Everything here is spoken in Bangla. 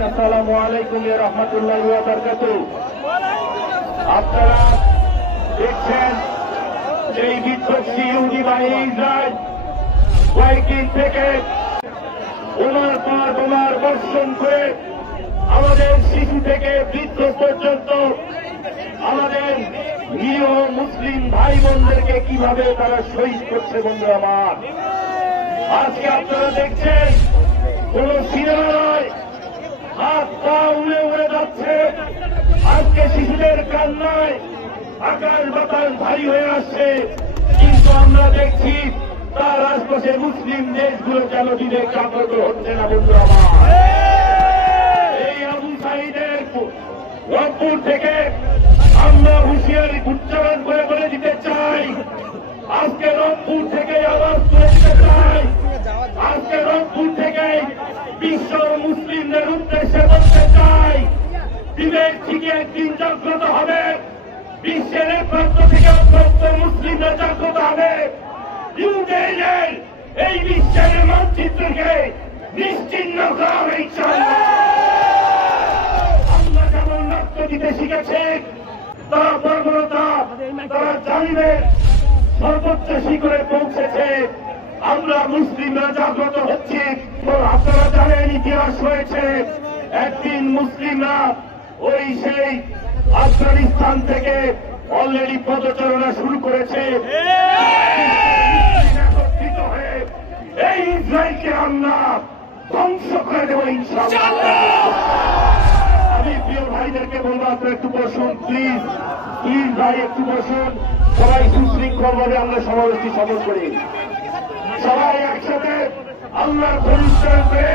আসসালামু আলাইকুম রহমতুল্লাহ বরকাত আপনারা দেখছেন এই বিধ্বংসী ইহুদি বাহিনী কয়েকদিন থেকে বোমার পর বোমার বর্ষণ করে আমাদের শিশু থেকে বৃদ্ধ পর্যন্ত আমাদের নিরীহ মুসলিম ভাই বোনদেরকে কীভাবে তারা শহীদ করছে বন্ধু আমার? আজকে আপনারা দেখছেন আজকে শিশুদের কান্নায় আকাশ বাতাস ভারী হয়ে আসছে। কিন্তু আমরা দেখছি তার আশপাশে মুসলিম দেশগুলো কেন দিনে জাগ্রত হচ্ছে না বন্ধু আমার? এই আবু সাইদের রংপুর থেকে আমরা হুঁশিয়ারি উচ্চারণ করে বলে দিতে চাই। আজকে রংপুর থেকে আওয়াজ বিবেক থেকে একদিন জাগ্রত হবে। বিশ্বের প্রান্ত থেকে অপ্রান্ত মুসলিমরা জাগ্রত হবে। ইউক্রেনের এই বিশ্বের মানচিত্রকে নিশ্চিন্ন করা ইনশাআল্লাহ আমরা যেমন রক্ত দিতে শিখেছে, তারা বর্বরতা তারা জালিমের সর্বোচ্চ শিখরে পৌঁছেছে। আমরা মুসলিমরা জাগ্রত হচ্ছি। আপনারা জানেন ইতিহাস হয়েছে একদিন মুসলিমরা ওই সেই আফগানিস্তান থেকে অলরেডি পদচারণা শুরু করেছে। এই ইসরায়েলকে আমরা ধ্বংস করে দেবো আমি প্রিয় ভাইদেরকে বলব, আপনারা একটু বসুন প্লিজ প্লিজ ভাই, একটু বসুন। সবাই সুশৃঙ্খল ভাবে আমরা সমাবেশটি সফল করি। সবাই একসাথে আল্লাহর পরিষ্কার করে